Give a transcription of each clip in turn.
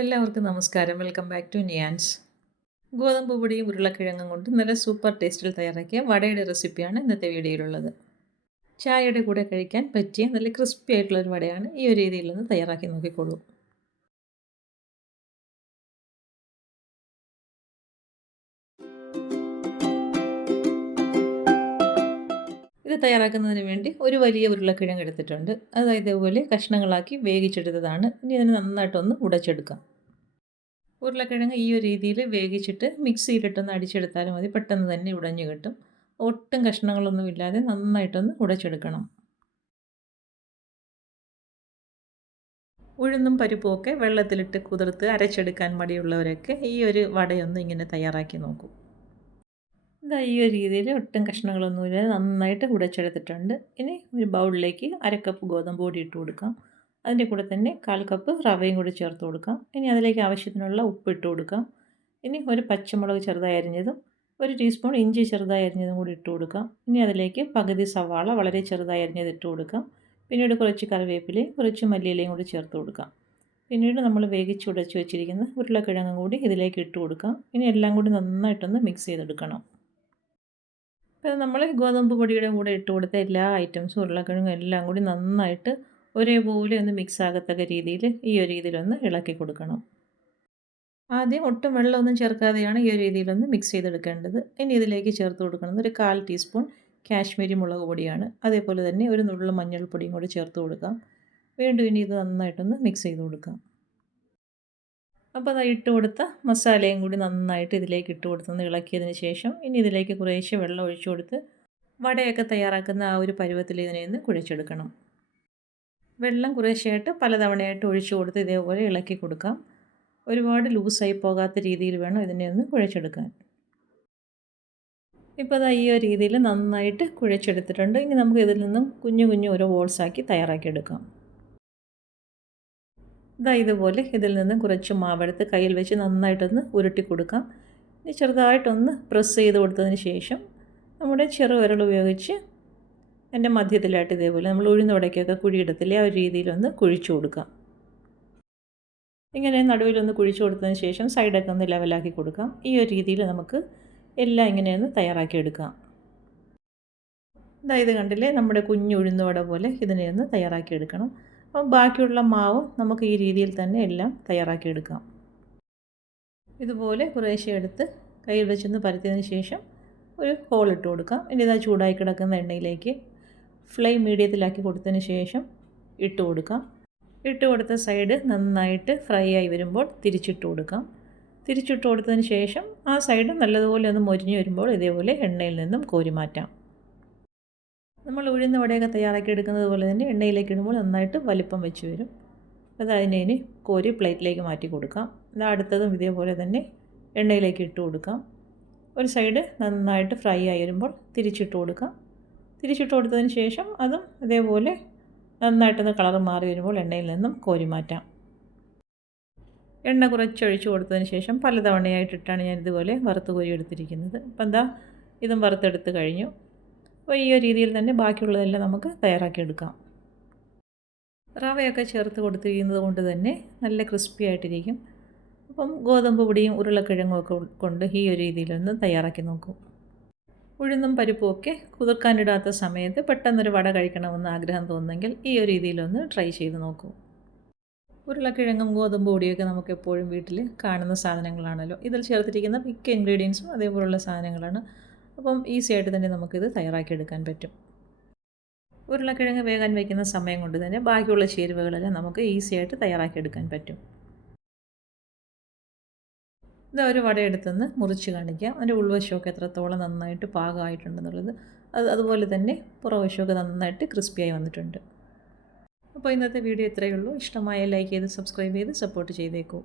എല്ലാവർക്കും നമസ്കാരം. Welcome back to Niyan's. ഗോതമ്പ് പൊടിയും ഉരുളക്കിഴങ്ങും കൊണ്ട് നല്ല സൂപ്പർ ടേസ്റ്റിൽ തയ്യാറാക്കിയ വടയുടെ റെസിപ്പിയാണ് ഇന്നത്തെ വീഡിയോയിലുള്ളത്. ചായയുടെ കൂടെ കഴിക്കാൻ പറ്റിയ നല്ല ക്രിസ്പി ആയിട്ടുള്ളൊരു വടയാണ്. ഈ ഒരു രീതിയിൽ നിന്ന് തയ്യാറാക്കി നോക്കിക്കോളൂ. ഇത് തയ്യാറാക്കുന്നതിന് വേണ്ടി ഒരു വലിയ ഉരുളക്കിഴങ്ങ് എടുത്തിട്ടുണ്ട്. അത് ഇതേപോലെ കഷ്ണങ്ങളാക്കി വേവിച്ചെടുത്തതാണ്. ഇനി ഇതിന് നന്നായിട്ടൊന്ന് ഉടച്ചെടുക്കാം. ഉരുളക്കിഴങ്ങ് ഈ ഒരു രീതിയിൽ വേവിച്ചിട്ട് മിക്സിയിലിട്ടൊന്ന് അടിച്ചെടുത്താലും മതി. പെട്ടെന്ന് തന്നെ ഉടഞ്ഞു കിട്ടും. ഒട്ടും കഷ്ണങ്ങളൊന്നും ഇല്ലാതെ നന്നായിട്ടൊന്ന് ഉടച്ചെടുക്കണം. ഉഴുന്നും പരിപ്പും ഒക്കെ വെള്ളത്തിലിട്ട് കുതിർത്ത് അരച്ചെടുക്കാൻ മടിയുള്ളവരൊക്കെ ഈ ഒരു വടയൊന്ന് ഇങ്ങനെ തയ്യാറാക്കി നോക്കൂ. ഇതാ ഈ ഒരു രീതിയിൽ ഒട്ടും കഷ്ണങ്ങളൊന്നുമില്ലാതെ നന്നായിട്ട് ഉടച്ചെടുത്തിട്ടുണ്ട്. ഇനി ഒരു ബൗളിലേക്ക് 1/2 കപ്പ് ഗോതമ്പ് പൊടി ഇട്ട് കൊടുക്കാം. അതിൻ്റെ കൂടെ തന്നെ 1/4 കപ്പ് റവയും കൂടി ചേർത്ത് കൊടുക്കാം. ഇനി അതിലേക്ക് ആവശ്യത്തിനുള്ള ഉപ്പ് ഇട്ട് കൊടുക്കാം. ഇനി ഒരു പച്ചമുളക് ചെറുതായി അരിഞ്ഞതും 1 ടീസ്പൂൺ ഇഞ്ചി ചെറുതായി അരിഞ്ഞതും കൂടി ഇട്ട് കൊടുക്കാം. ഇനി അതിലേക്ക് പകുതി സവാള വളരെ ചെറുതായി അരിഞ്ഞത് ഇട്ട് കൊടുക്കാം. പിന്നീട് കുറച്ച് കറിവേപ്പിലയും കുറച്ച് മല്ലിയിലയും കൂടി ചേർത്ത് കൊടുക്കാം. പിന്നീട് നമ്മൾ വേവിച്ച് ഉടച്ച് വെച്ചിരിക്കുന്ന ഉരുളക്കിഴങ്ങും കൂടി ഇതിലേക്ക് ഇട്ട് കൊടുക്കാം. ഇനി എല്ലാം കൂടി നന്നായിട്ടൊന്ന് മിക്സ് ചെയ്തെടുക്കണം. അപ്പോൾ നമ്മൾ ഗോതമ്പ് പൊടിയുടെ കൂടെ ഇട്ട് കൊടുത്ത എല്ലാ ഐറ്റംസും ഉരുളക്കിഴങ്ങും എല്ലാം കൂടി നന്നായിട്ട് ഒരേപോലെ ഒന്ന് മിക്സ് ആകത്തക്ക രീതിയിൽ ഈ ഒരു രീതിയിലൊന്ന് ഇളക്കി കൊടുക്കണം. ആദ്യം ഒട്ടും വെള്ളമൊന്നും ചേർക്കാതെയാണ് ഈ ഒരു രീതിയിലൊന്ന് മിക്സ് ചെയ്തെടുക്കേണ്ടത്. ഇനി ഇതിലേക്ക് ചേർത്ത് കൊടുക്കുന്നത് ഒരു 1/4 ടീസ്പൂൺ കാശ്മീരി മുളക് പൊടിയാണ്. അതേപോലെ തന്നെ ഒരു നുള്ളു മഞ്ഞൾപ്പൊടിയും കൂടി ചേർത്ത് കൊടുക്കാം. വീണ്ടും ഇനി ഇത് നന്നായിട്ടൊന്ന് മിക്സ് ചെയ്ത് കൊടുക്കാം. അപ്പോൾ അത് ഇട്ട് കൊടുത്ത മസാലയും കൂടി നന്നായിട്ട് ഇതിലേക്ക് ഇട്ട് കൊടുത്തൊന്ന് ഇളക്കിയതിന് ശേഷം ഇനി ഇതിലേക്ക് കുറേശ്ശെ വെള്ളം ഒഴിച്ചു കൊടുത്ത് വടയൊക്കെ തയ്യാറാക്കുന്ന ആ ഒരു പരുവത്തിൽ ഇതിനെ ഒന്ന് കുഴച്ചെടുക്കണം. വെള്ളം കുറേശ്ശെയായിട്ട് പലതവണയായിട്ട് ഒഴിച്ചു കൊടുത്ത് ഇതേപോലെ ഇളക്കി കൊടുക്കാം. ഒരുപാട് ലൂസായി പോകാത്ത രീതിയിൽ വേണം ഇതിനെ ഒന്ന് കുഴച്ചെടുക്കാൻ. ഇപ്പോൾ അത് ഈ ഒരു രീതിയിൽ നന്നായിട്ട് കുഴച്ചെടുത്തിട്ടുണ്ട്. ഇനി നമുക്ക് ഇതിൽ നിന്നും കുഞ്ഞു കുഞ്ഞു ഓരോ ബോൾസാക്കി തയ്യാറാക്കിയെടുക്കാം. ഇതുപോലെ ഇതിൽ നിന്ന് കുറച്ച് മാവെടുത്ത് കയ്യിൽ വെച്ച് നന്നായിട്ടൊന്ന് ഉരുട്ടി കൊടുക്കാം. ഇനി ചെറുതായിട്ടൊന്ന് പ്രസ് ചെയ്ത് കൊടുത്തതിന് ശേഷം നമ്മുടെ ചെറുവിരൽ ഉപയോഗിച്ച് അതിൻ്റെ മധ്യത്തിലായിട്ട് ഇതേപോലെ നമ്മൾ ഉഴുന്ന് വടയ്ക്കൊക്കെ കുഴിയിടത്തില്ലേ ആ ഒരു രീതിയിലൊന്ന് കുഴിച്ചു കൊടുക്കാം. ഇങ്ങനെ നടുവിലൊന്ന് കുഴിച്ചു കൊടുത്തതിന് ശേഷം സൈഡൊക്കെ ഒന്ന് ലെവലാക്കി കൊടുക്കാം. ഈ ഒരു രീതിയിൽ നമുക്ക് എല്ലാം ഇങ്ങനെയൊന്ന് തയ്യാറാക്കിയെടുക്കാം. ഇത് കണ്ടില്ലേ, നമ്മുടെ കുഞ്ഞു ഉഴുന്ന് വട പോലെ ഇതിനെയൊന്ന് തയ്യാറാക്കിയെടുക്കണം. അപ്പം ബാക്കിയുള്ള മാവും നമുക്ക് ഈ രീതിയിൽ തന്നെ എല്ലാം തയ്യാറാക്കിയെടുക്കാം. ഇതുപോലെ കുറേശ്ശെ എടുത്ത് കയ്യിൽ വെച്ചൊന്ന് പരത്തിയതിന് ശേഷം ഒരു ഹോൾ ഇട്ട് കൊടുക്കാം. ഇനി ഇതാ ചൂടായി കിടക്കുന്ന എണ്ണയിലേക്ക് ഫ്ലെയിം മീഡിയത്തിലാക്കി കൊടുത്തതിന് ശേഷം ഇട്ട് കൊടുക്കാം. ഇട്ട് കൊടുത്ത സൈഡ് നന്നായിട്ട് ഫ്രൈ ആയി വരുമ്പോൾ തിരിച്ചിട്ട് കൊടുക്കാം. തിരിച്ചിട്ട് കൊടുത്തതിന് ശേഷം ആ സൈഡ് നല്ലതുപോലെ ഒന്ന് മൊരിഞ്ഞ് വരുമ്പോൾ ഇതേപോലെ എണ്ണയിൽ നിന്നും കോരി മാറ്റാം. നമ്മൾ ഉഴുന്ന വടയൊക്കെ തയ്യാറാക്കി എടുക്കുന്നത് പോലെ തന്നെ എണ്ണയിലേക്ക് ഇടുമ്പോൾ നന്നായിട്ട് വലിപ്പം വെച്ച് വരും. അത് അതിനെ ഇനി കോരി പ്ലേറ്റിലേക്ക് മാറ്റി കൊടുക്കാം. അടുത്തതും ഇതേപോലെ തന്നെ എണ്ണയിലേക്ക് ഇട്ട് കൊടുക്കാം. ഒരു സൈഡ് നന്നായിട്ട് ഫ്രൈ ആയി വരുമ്പോൾ തിരിച്ചിട്ട് കൊടുക്കാം. തിരിച്ചിട്ട് കൊടുത്തതിന് ശേഷം അതും ഇതേപോലെ നന്നായിട്ടൊന്ന് കളർ മാറി വരുമ്പോൾ എണ്ണയിൽ നിന്നും കോരി മാറ്റാം. എണ്ണ കുറച്ചൊഴിച്ച് കൊടുത്തതിന് ശേഷം പലതവണയായിട്ടിട്ടാണ് ഞാൻ ഇതുപോലെ വറുത്ത് കോരി എടുത്തിരിക്കുന്നത്. അപ്പം ഇതും വറുത്തെടുത്ത് കഴിഞ്ഞു. അപ്പോൾ ഈ ഒരു രീതിയിൽ തന്നെ ബാക്കിയുള്ളതെല്ലാം നമുക്ക് തയ്യാറാക്കിയെടുക്കാം. റവയൊക്കെ ചേർത്ത് കൊടുത്തിരിക്കുന്നത് കൊണ്ട് തന്നെ നല്ല ക്രിസ്പി ആയിട്ടിരിക്കും. അപ്പം ഗോതമ്പ് പൊടിയും ഉരുളക്കിഴങ്ങും ഒക്കെ കൊണ്ട് ഈ ഒരു രീതിയിലൊന്ന് തയ്യാറാക്കി നോക്കൂ. ഉഴുന്നും പരിപ്പും ഒക്കെ കുതിർക്കാനിടാത്ത സമയത്ത് പെട്ടെന്നൊരു വട കഴിക്കണമെന്ന് ആഗ്രഹം തോന്നുന്നെങ്കിൽ ഈ ഒരു രീതിയിലൊന്ന് ട്രൈ ചെയ്ത് നോക്കൂ. ഉരുളക്കിഴങ്ങും ഗോതമ്പ് പൊടിയൊക്കെ നമുക്ക് എപ്പോഴും വീട്ടിൽ കാണുന്ന സാധനങ്ങളാണല്ലോ. ഇതിൽ ചേർത്തിരിക്കുന്ന മിക്ക ഇൻഗ്രീഡിയൻസും അതേപോലുള്ള സാധനങ്ങളാണ്. അപ്പം ഈസി ആയിട്ട് തന്നെ നമുക്കിത് തയ്യാറാക്കിയെടുക്കാൻ പറ്റും. ഉരുളക്കിഴങ്ങ് വേകാൻ വയ്ക്കുന്ന സമയം കൊണ്ട് തന്നെ ബാക്കിയുള്ള ചേരുവകളെല്ലാം നമുക്ക് ഈസി ആയിട്ട് തയ്യാറാക്കിയെടുക്കാൻ പറ്റും. ഒരു വട എടുത്തൊന്ന് മുറിച്ച് കാണിക്കാം. അതിൻ്റെ ഉൾവശമൊക്കെ എത്രത്തോളം നന്നായിട്ട് പാകമായിട്ടുണ്ടെന്നുള്ളത്. അതുപോലെ തന്നെ പുറവശമൊക്കെ നന്നായിട്ട് ക്രിസ്പിയായി വന്നിട്ടുണ്ട്. അപ്പോൾ ഇന്നത്തെ വീഡിയോ ഇത്രയേ ഉള്ളൂ. ഇഷ്ടമായ ലൈക്ക് ചെയ്ത് സബ്സ്ക്രൈബ് ചെയ്ത് സപ്പോർട്ട് ചെയ്തേക്കൂ.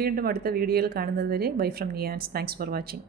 വീണ്ടും അടുത്ത വീഡിയോയിൽ കാണുന്നത് വരെ bye from Niyan's. Thanks for watching.